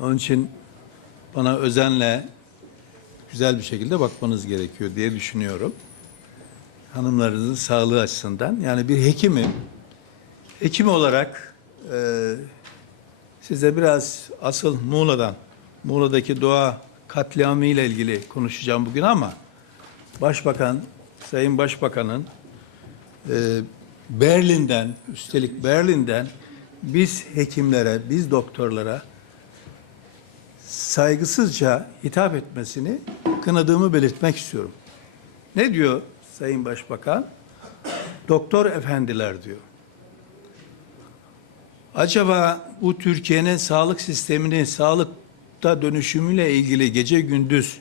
Onun için bana özenle güzel bir şekilde bakmanız gerekiyor diye düşünüyorum. Hanımlarınızın sağlığı açısından. Yani bir hekimim. Hekim olarak e, size biraz asıl Muğla'dan, Muğla'daki doğa katliamı ile ilgili konuşacağım bugün ama Başbakan, Sayın Başbakan'ın e, Berlin'den, üstelik Berlin'den biz hekimlere, biz doktorlara saygısızca hitap etmesini kınadığımı belirtmek istiyorum. Ne diyor Sayın Başbakan? Doktor efendiler diyor. Acaba bu Türkiye'nin sağlık sisteminin sağlıkta dönüşümüyle ilgili gece gündüz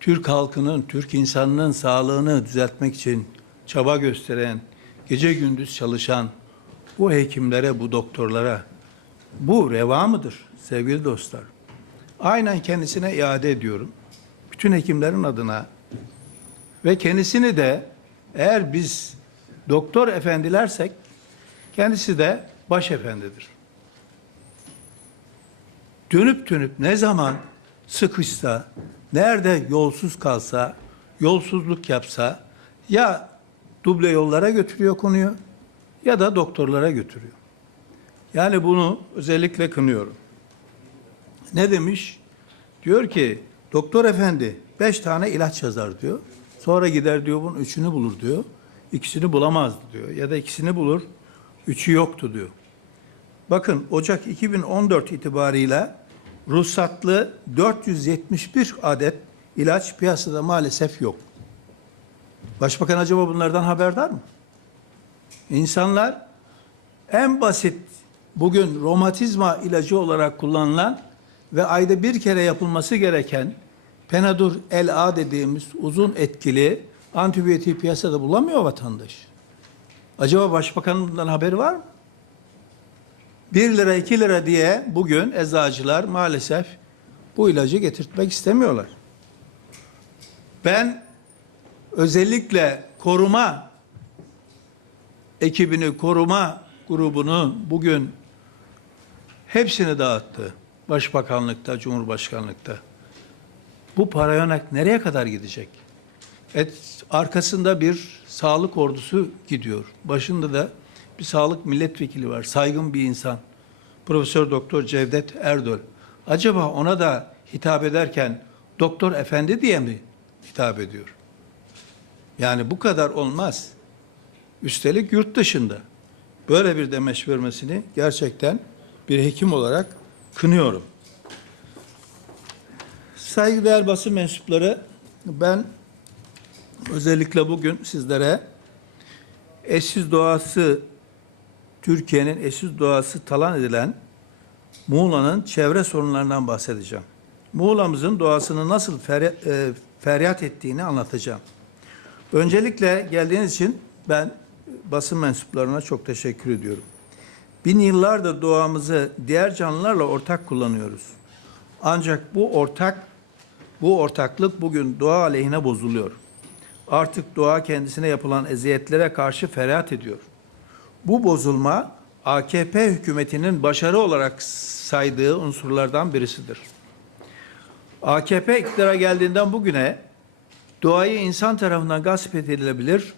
Türk halkının, Türk insanının sağlığını düzeltmek için çaba gösteren, gece gündüz çalışan bu hekimlere, bu doktorlara bu reva mıdır sevgili dostlar? Aynen kendisine iade ediyorum. Bütün hekimlerin adına ve kendisini de eğer biz doktor efendilersek kendisi de baş efendidir. Dönüp dönüp ne zaman sıkışsa, nerede yolsuz kalsa, yolsuzluk yapsa ya duble yollara götürüyor konuyu ya da doktorlara götürüyor. Yani bunu özellikle kınıyorum. Ne demiş? Diyor ki doktor efendi beş tane ilaç yazar diyor. Sonra gider diyor bunun üçünü bulur diyor. İkisini bulamazdı diyor. Ya da ikisini bulur, üçü yoktu diyor. Bakın Ocak 2014 itibarıyla ruhsatlı 471 adet ilaç piyasada maalesef yok. Başbakan acaba bunlardan haberdar mı? İnsanlar en basit bugün romatizma ilacı olarak kullanılan ve ayda bir kere yapılması gereken Penadur LA dediğimiz uzun etkili antibiyotiği piyasada bulamıyor vatandaş. Acaba başbakanın bundan haberi var mı? 1 lira 2 lira diye bugün eczacılar maalesef bu ilacı getirtmek istemiyorlar. Ben özellikle koruma ekibini, koruma grubunu bugün hepsini dağıttı. Başbakanlıkta, Cumhurbaşkanlıkta. Bu parayonak nereye kadar gidecek? Et, arkasında bir sağlık ordusu gidiyor. Başında da bir sağlık milletvekili var. Saygın bir insan. Profesör Doktor Cevdet Erdol. Acaba ona da hitap ederken doktor efendi diye mi hitap ediyor? Yani bu kadar olmaz. Üstelik yurt dışında. Böyle bir demeç vermesini gerçekten bir hekim olarak kınıyorum. Saygıdeğer basın mensupları ben özellikle bugün sizlere eşsiz doğası Türkiye'nin eşsiz doğası talan edilen Muğla'nın çevre sorunlarından bahsedeceğim. Muğla'mızın doğasını nasıl feryat, e, feryat ettiğini anlatacağım. Öncelikle geldiğiniz için ben basın mensuplarına çok teşekkür ediyorum. Bin yıllardır doğamızı diğer canlılarla ortak kullanıyoruz. Ancak bu ortak bu ortaklık bugün doğa aleyhine bozuluyor. Artık doğa kendisine yapılan eziyetlere karşı feryat ediyor. Bu bozulma AKP hükümetinin başarı olarak saydığı unsurlardan birisidir. AKP iktidara geldiğinden bugüne doğayı insan tarafından gasp edilebilir,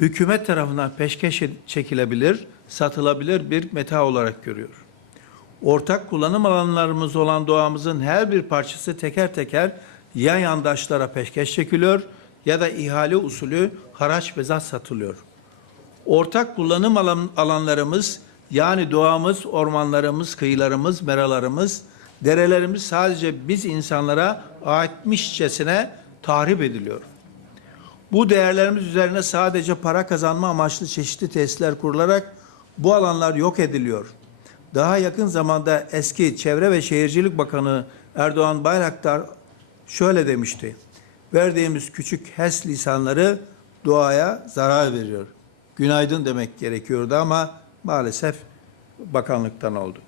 hükümet tarafından peşkeş çekilebilir, satılabilir bir meta olarak görüyor. Ortak kullanım alanlarımız olan doğamızın her bir parçası teker teker ya yandaşlara peşkeş çekiliyor ya da ihale usulü haraç ve satılıyor. Ortak kullanım alan, alanlarımız yani doğamız, ormanlarımız, kıyılarımız, meralarımız, derelerimiz sadece biz insanlara aitmişçesine tahrip ediliyor. Bu değerlerimiz üzerine sadece para kazanma amaçlı çeşitli tesisler kurularak bu alanlar yok ediliyor. Daha yakın zamanda eski Çevre ve Şehircilik Bakanı Erdoğan Bayraktar şöyle demişti. Verdiğimiz küçük HES lisanları doğaya zarar veriyor. Günaydın demek gerekiyordu ama maalesef bakanlıktan oldu.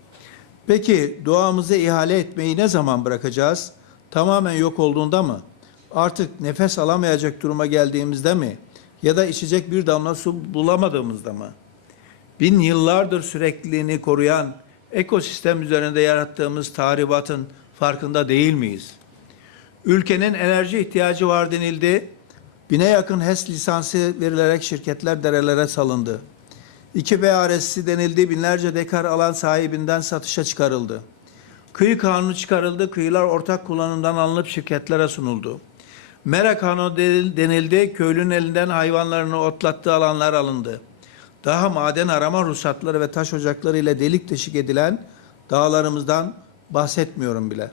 Peki doğamızı ihale etmeyi ne zaman bırakacağız? Tamamen yok olduğunda mı? Artık nefes alamayacak duruma geldiğimizde mi? Ya da içecek bir damla su bulamadığımızda mı? Bin yıllardır sürekliliğini koruyan ekosistem üzerinde yarattığımız tahribatın farkında değil miyiz? Ülkenin enerji ihtiyacı var denildi. Bine yakın HES lisansı verilerek şirketler derelere salındı. 2B aresi denildi. Binlerce dekar alan sahibinden satışa çıkarıldı. Kıyı kanunu çıkarıldı. Kıyılar ortak kullanımdan alınıp şirketlere sunuldu. Mera kanunu denil- denildi. Köylünün elinden hayvanlarını otlattığı alanlar alındı. Daha maden arama ruhsatları ve taş ocakları ile delik deşik edilen dağlarımızdan bahsetmiyorum bile.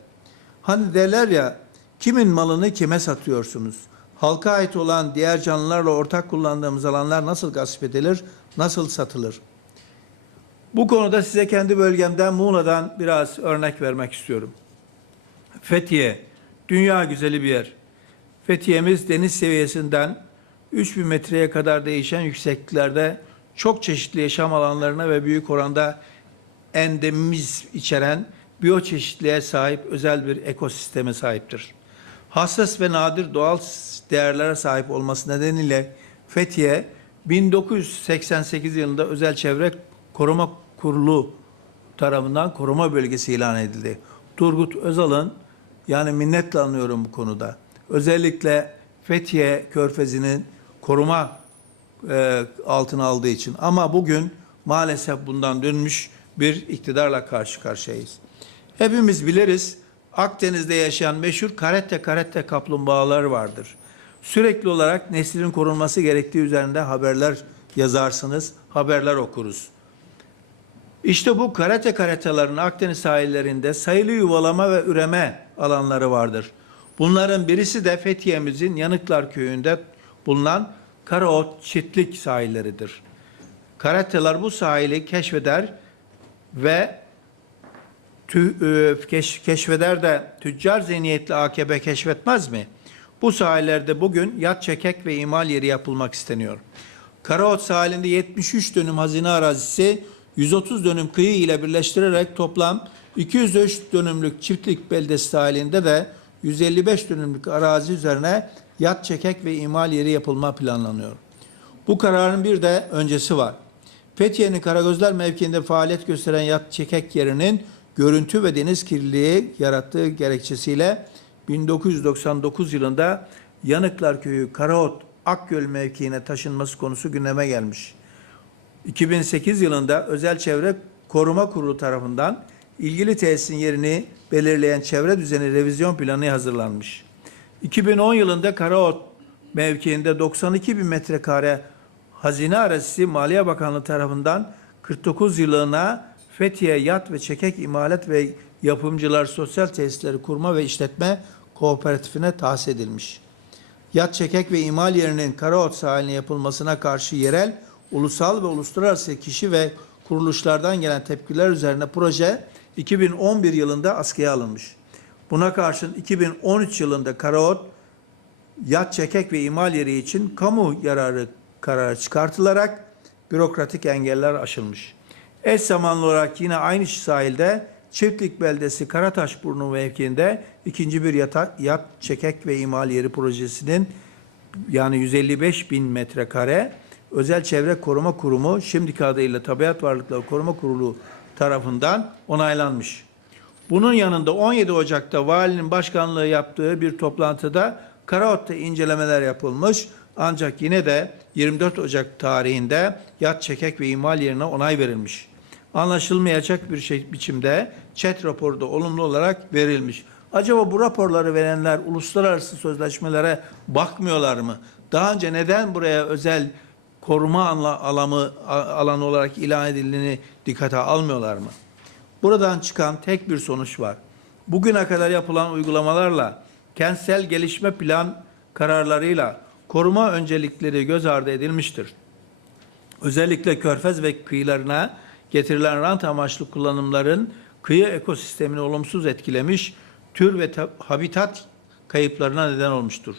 Hani derler ya kimin malını kime satıyorsunuz? Halka ait olan diğer canlılarla ortak kullandığımız alanlar nasıl gasp edilir, nasıl satılır? Bu konuda size kendi bölgemden Muğla'dan biraz örnek vermek istiyorum. Fethiye, dünya güzeli bir yer. Fethiye'miz deniz seviyesinden 3000 metreye kadar değişen yüksekliklerde çok çeşitli yaşam alanlarına ve büyük oranda endemiz içeren biyoçeşitliğe sahip özel bir ekosisteme sahiptir. Hassas ve nadir doğal değerlere sahip olması nedeniyle Fethiye 1988 yılında Özel Çevre Koruma Kurulu tarafından koruma bölgesi ilan edildi. Turgut Özal'ın yani minnetle anıyorum bu konuda. Özellikle Fethiye Körfezi'nin koruma e, altına aldığı için. Ama bugün maalesef bundan dönmüş bir iktidarla karşı karşıyayız. Hepimiz biliriz Akdeniz'de yaşayan meşhur karette karette kaplumbağalar vardır. Sürekli olarak neslin korunması gerektiği üzerinde haberler yazarsınız, haberler okuruz. İşte bu karate karataların Akdeniz sahillerinde sayılı yuvalama ve üreme alanları vardır. Bunların birisi de Fethiye'mizin Yanıklar Köyü'nde bulunan Karaot Çitlik sahilleridir. Karateler bu sahili keşfeder ve tü, e, keş, keşfeder de tüccar zihniyetli AKP keşfetmez mi? Bu sahillerde bugün yat çekek ve imal yeri yapılmak isteniyor. Karaot sahilinde 73 dönüm hazine arazisi 130 dönüm kıyı ile birleştirerek toplam 203 dönümlük çiftlik beldesi sahilinde de 155 dönümlük arazi üzerine yat çekek ve imal yeri yapılma planlanıyor. Bu kararın bir de öncesi var. Fethiye'nin Karagözler mevkiinde faaliyet gösteren yat çekek yerinin görüntü ve deniz kirliliği yarattığı gerekçesiyle 1999 yılında Yanıklar Köyü Karaot Akgöl mevkiine taşınması konusu gündeme gelmiş. 2008 yılında Özel Çevre Koruma Kurulu tarafından ilgili tesisin yerini belirleyen çevre düzeni revizyon planı hazırlanmış. 2010 yılında Karaot mevkiinde 92 bin metrekare hazine arazisi Maliye Bakanlığı tarafından 49 yılına Fethiye Yat ve Çekek İmalat ve Yapımcılar Sosyal Tesisleri Kurma ve İşletme Kooperatifine tahsis edilmiş. Yat çekek ve imal yerinin Karaot sahiline yapılmasına karşı yerel, ulusal ve uluslararası kişi ve kuruluşlardan gelen tepkiler üzerine proje 2011 yılında askıya alınmış. Buna karşın 2013 yılında Karaot yat çekek ve imal yeri için kamu yararı kararı çıkartılarak bürokratik engeller aşılmış. Eş zamanlı olarak yine aynı sahilde Çiftlik Beldesi Karataşburnu mevkiinde ikinci bir yata, yat çekek ve imal yeri projesinin yani 155 bin metrekare Özel Çevre Koruma Kurumu şimdiki adıyla Tabiat Varlıkları Koruma Kurulu tarafından onaylanmış. Bunun yanında 17 Ocak'ta valinin başkanlığı yaptığı bir toplantıda Karaot'ta incelemeler yapılmış. Ancak yine de 24 Ocak tarihinde yat çekek ve imal yerine onay verilmiş. Anlaşılmayacak bir şey biçimde ÇED raporu da olumlu olarak verilmiş. Acaba bu raporları verenler uluslararası sözleşmelere bakmıyorlar mı? Daha önce neden buraya özel koruma alanı, alanı olarak ilan edildiğini dikkate almıyorlar mı? Buradan çıkan tek bir sonuç var. Bugüne kadar yapılan uygulamalarla, kentsel gelişme plan kararlarıyla koruma öncelikleri göz ardı edilmiştir. Özellikle körfez ve kıyılarına getirilen rant amaçlı kullanımların kıyı ekosistemini olumsuz etkilemiş, tür ve ta- habitat kayıplarına neden olmuştur.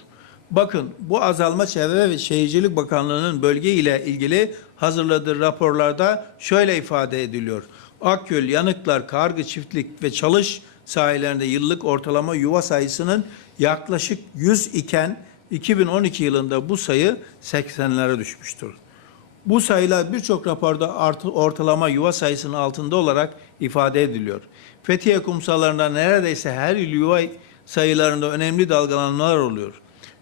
Bakın bu azalma Çevre ve Şehircilik Bakanlığı'nın bölge ile ilgili hazırladığı raporlarda şöyle ifade ediliyor. Akgöl, Yanıklar, Kargı, Çiftlik ve Çalış sahillerinde yıllık ortalama yuva sayısının yaklaşık 100 iken 2012 yılında bu sayı 80'lere düşmüştür. Bu sayılar birçok raporda artı, ortalama yuva sayısının altında olarak ifade ediliyor. Fethiye kumsallarında neredeyse her yıl yuva sayılarında önemli dalgalanmalar oluyor.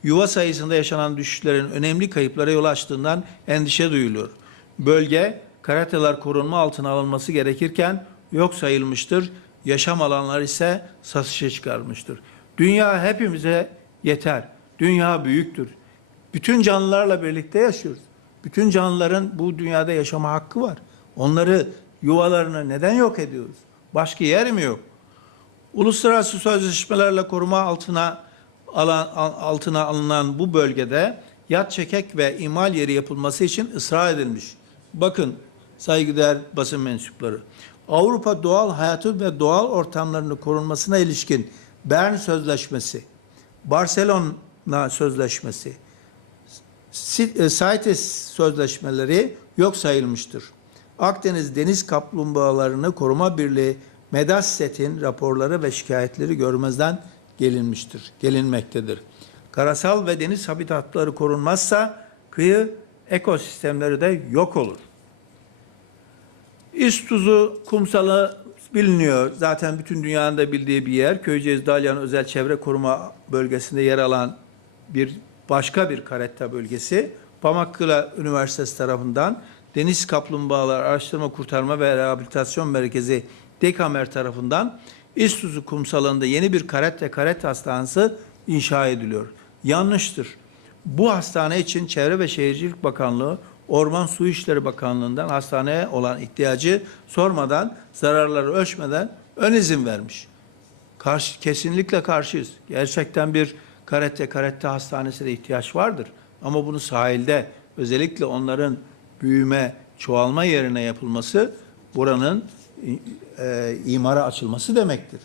Yuva sayısında yaşanan düşüşlerin önemli kayıplara yol açtığından endişe duyuluyor. Bölge karateler korunma altına alınması gerekirken yok sayılmıştır. Yaşam alanları ise satışa çıkarmıştır. Dünya hepimize yeter. Dünya büyüktür. Bütün canlılarla birlikte yaşıyoruz. Bütün canlıların bu dünyada yaşama hakkı var. Onları yuvalarını neden yok ediyoruz? Başka yer mi yok? Uluslararası sözleşmelerle koruma altına alan, altına alınan bu bölgede yat çekek ve imal yeri yapılması için ısrar edilmiş. Bakın saygıdeğer basın mensupları. Avrupa doğal hayatı ve doğal ortamlarının korunmasına ilişkin Bern Sözleşmesi, Barcelona Sözleşmesi, e, CITES sözleşmeleri yok sayılmıştır. Akdeniz Deniz Kaplumbağalarını Koruma Birliği Medasset'in raporları ve şikayetleri görmezden gelinmiştir, gelinmektedir. Karasal ve deniz habitatları korunmazsa kıyı ekosistemleri de yok olur. İstuzu kumsalı biliniyor. Zaten bütün dünyanın da bildiği bir yer. Köyceğiz Dalyan Özel Çevre Koruma Bölgesi'nde yer alan bir başka bir karetta bölgesi. Pamukkale Üniversitesi tarafından Deniz Kaplumbağalar Araştırma Kurtarma ve Rehabilitasyon Merkezi Dekamer tarafından İstuzu kumsalında yeni bir karet hastanesi inşa ediliyor. Yanlıştır. Bu hastane için Çevre ve Şehircilik Bakanlığı Orman Su İşleri Bakanlığı'ndan hastaneye olan ihtiyacı sormadan, zararları ölçmeden ön izin vermiş. Karşı, kesinlikle karşıyız. Gerçekten bir karette karette hastanesine ihtiyaç vardır. Ama bunu sahilde özellikle onların büyüme, çoğalma yerine yapılması buranın e, imara açılması demektir.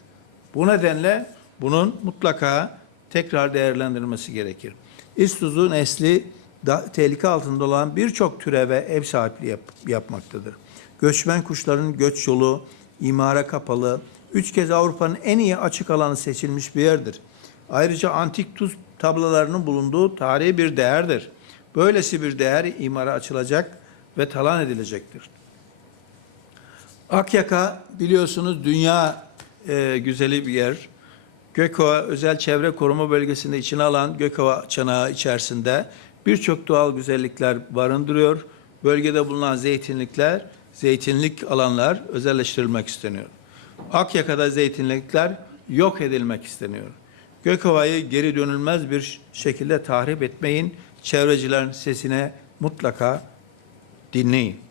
Bu nedenle bunun mutlaka tekrar değerlendirilmesi gerekir. İstuzu nesli da, tehlike altında olan birçok türe ve ev sahipliği yap, yapmaktadır. Göçmen kuşların göç yolu, imara kapalı, üç kez Avrupa'nın en iyi açık alanı seçilmiş bir yerdir. Ayrıca antik tuz tablalarının bulunduğu tarihi bir değerdir. Böylesi bir değer imara açılacak ve talan edilecektir. Akyaka biliyorsunuz dünya e, güzeli bir yer. Gökova Özel Çevre Koruma Bölgesi'nde içine alan Gökova çanağı içerisinde birçok doğal güzellikler barındırıyor. Bölgede bulunan zeytinlikler, zeytinlik alanlar özelleştirilmek isteniyor. Akyaka'da zeytinlikler yok edilmek isteniyor. Gökova'yı geri dönülmez bir şekilde tahrip etmeyin. Çevrecilerin sesine mutlaka dinleyin.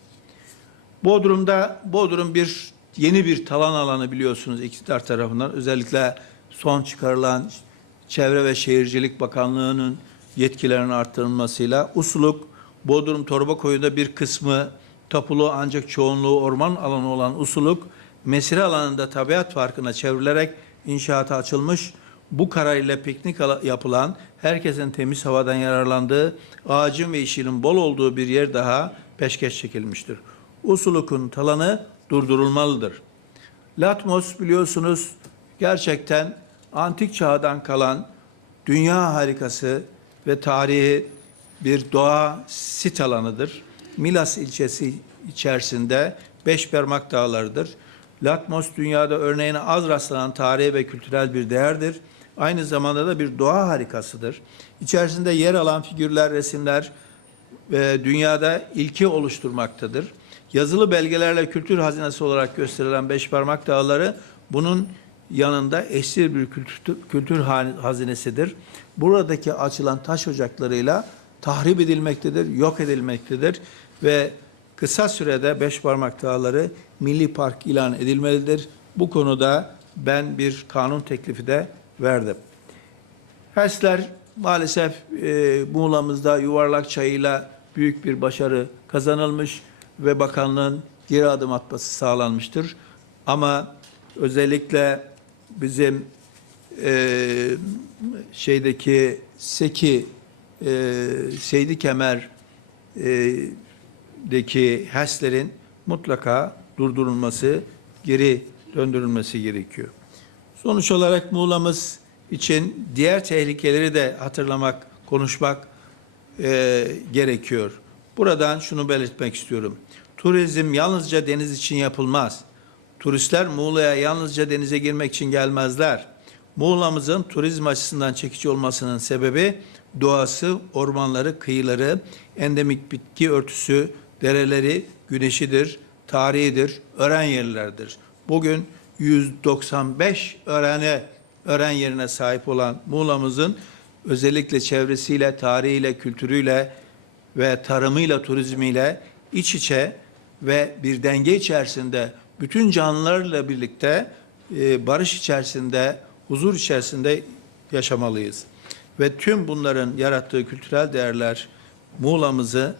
Bodrum'da Bodrum bir yeni bir talan alanı biliyorsunuz iktidar tarafından özellikle son çıkarılan Çevre ve Şehircilik Bakanlığı'nın yetkilerinin arttırılmasıyla Usuluk Bodrum Torbakoyu'da bir kısmı tapulu ancak çoğunluğu orman alanı olan Usuluk mesire alanında tabiat farkına çevrilerek inşaata açılmış. Bu kararıyla piknik yapılan, herkesin temiz havadan yararlandığı, ağacın ve yeşilin bol olduğu bir yer daha peşkeş çekilmiştir. Usuluk'un talanı durdurulmalıdır. Latmos biliyorsunuz gerçekten antik çağdan kalan dünya harikası ve tarihi bir doğa sit alanıdır. Milas ilçesi içerisinde Beşpermak Dağları'dır. Latmos dünyada örneğine az rastlanan tarihi ve kültürel bir değerdir. Aynı zamanda da bir doğa harikasıdır. İçerisinde yer alan figürler, resimler e, dünyada ilki oluşturmaktadır. Yazılı belgelerle kültür hazinesi olarak gösterilen Beşparmak Dağları bunun yanında eşsiz bir kültür, kültür hazinesidir. Buradaki açılan taş ocaklarıyla tahrip edilmektedir, yok edilmektedir ve kısa sürede Beşparmak Dağları Milli Park ilan edilmelidir. Bu konuda ben bir kanun teklifi de verdim. HES'ler maalesef e, Muğla'mızda yuvarlak çayıyla büyük bir başarı kazanılmış ve bakanlığın geri adım atması sağlanmıştır. Ama özellikle bizim e, şeydeki Seki e, Seydi Kemer e, HES'lerin mutlaka durdurulması, geri döndürülmesi gerekiyor. Sonuç olarak Muğla'mız için diğer tehlikeleri de hatırlamak, konuşmak e, gerekiyor. Buradan şunu belirtmek istiyorum. Turizm yalnızca deniz için yapılmaz. Turistler Muğla'ya yalnızca denize girmek için gelmezler. Muğla'mızın turizm açısından çekici olmasının sebebi doğası, ormanları, kıyıları, endemik bitki örtüsü, dereleri, güneşidir, tarihidir, öğren yerlerdir. Bugün 195 öğrene, öğren yerine sahip olan Muğla'mızın özellikle çevresiyle, tarihiyle, kültürüyle ve tarımıyla, turizmiyle iç içe ve bir denge içerisinde bütün canlılarla birlikte e, barış içerisinde, huzur içerisinde yaşamalıyız. Ve tüm bunların yarattığı kültürel değerler Muğla'mızı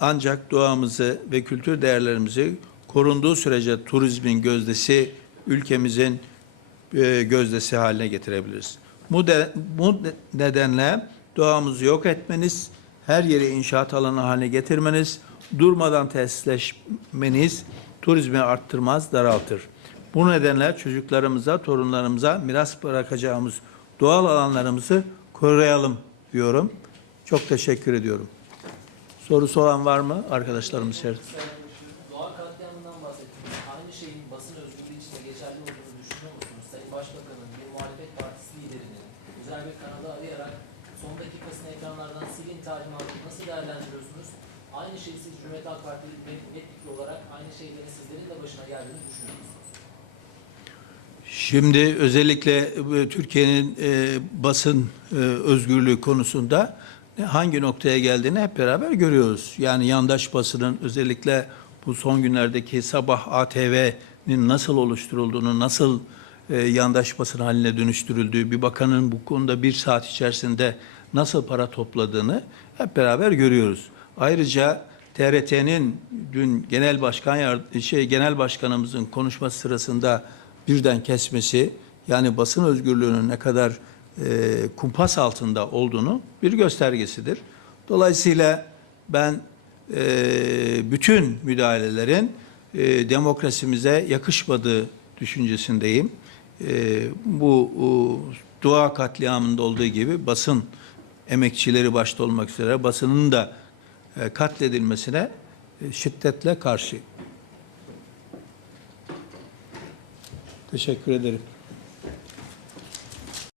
ancak doğamızı ve kültür değerlerimizi korunduğu sürece turizmin gözdesi, ülkemizin e, gözdesi haline getirebiliriz. Bu, de, bu nedenle doğamızı yok etmeniz, her yeri inşaat alanı haline getirmeniz, durmadan tesisleşmeniz turizmi arttırmaz, daraltır. Bu nedenle çocuklarımıza, torunlarımıza miras bırakacağımız doğal alanlarımızı koruyalım diyorum. Çok teşekkür ediyorum. Sorusu olan var mı arkadaşlarımız içerisinde? Doğa katliamından bahsettiniz. Aynı şeyin basın özgürlüğü için de geçerli olduğunu düşünüyor musunuz? Sayın Başbakan'ın bir muhalefet partisi liderinin özel bir kanalı arayarak son dakikasını ekranlardan silin talimatını nasıl değerlendiriyorsunuz? Aynı şeyi Partili milletvekili olarak aynı şeylerin sizlerin de başına geldiğini düşünüyor musunuz? Şimdi özellikle e, Türkiye'nin e, basın e, özgürlüğü konusunda hangi noktaya geldiğini hep beraber görüyoruz. Yani yandaş basının özellikle bu son günlerdeki sabah ATV'nin nasıl oluşturulduğunu, nasıl e, yandaş basın haline dönüştürüldüğü, bir bakanın bu konuda bir saat içerisinde nasıl para topladığını hep beraber görüyoruz. Ayrıca TRT'nin dün genel başkan şey genel başkanımızın konuşması sırasında birden kesmesi yani basın özgürlüğünün ne kadar e, kumpas altında olduğunu bir göstergesidir. Dolayısıyla ben e, bütün müdahalelerin e, demokrasimize yakışmadığı düşüncesindeyim. E, bu o, doğa katliamında olduğu gibi basın emekçileri başta olmak üzere basının da e, katledilmesine e, şiddetle karşıyım. Teşekkür ederim.